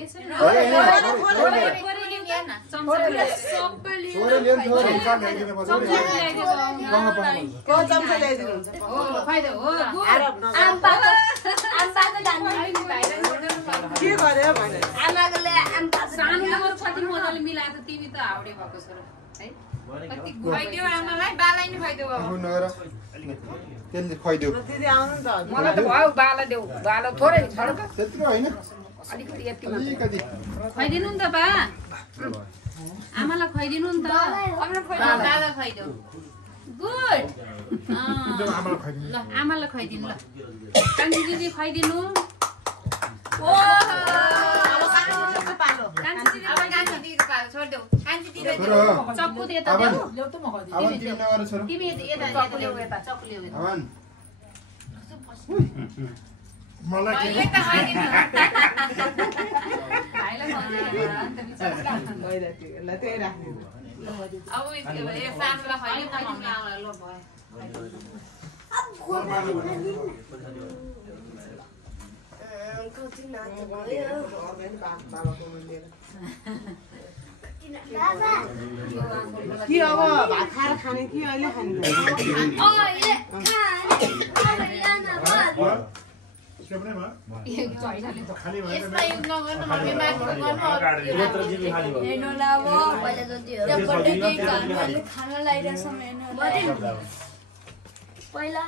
यसरी मिलाएर तिमी त हाउडे भएको छ है कति खुवाइदियो आमालाई बालाई नि खुवाइदियो त्यसले खुवाइदियो दिदी आउनु त मलाई त भयो बाला देऊ बाला थोरै छ र त्यत्रो हैन अलिकति यति अलिकति खुवाइदिनु नि त बा आमालाई खुवाइदिनु नि त दादा खुवाइदियो गुड आमालाई खुवाइदिनु ल आमालाई खुवाइदिनु ल कान्छी दिदी खुवाइदिनु ओ कान्छी दिदी कान्छी दिदीको पालो छोड देऊ कान्छी दिदी चक्कु दे त देऊ ल्याउ त म खुवाइदिन्छु आवन तिमी नगर छोरा तिमी यता चक्कु ल्याउ यता चक्कु ल्याउ यता आवन मलाई के यता खुवाइदिनु भाइलाई खुवाइदिनु अन्त बिचारा ल त्यही राख्नु अब यो सानोलाई खुवाइदिनु त आमालाई ल भयो कि अब भात खाएर खाने कि अहिले खाने पहिला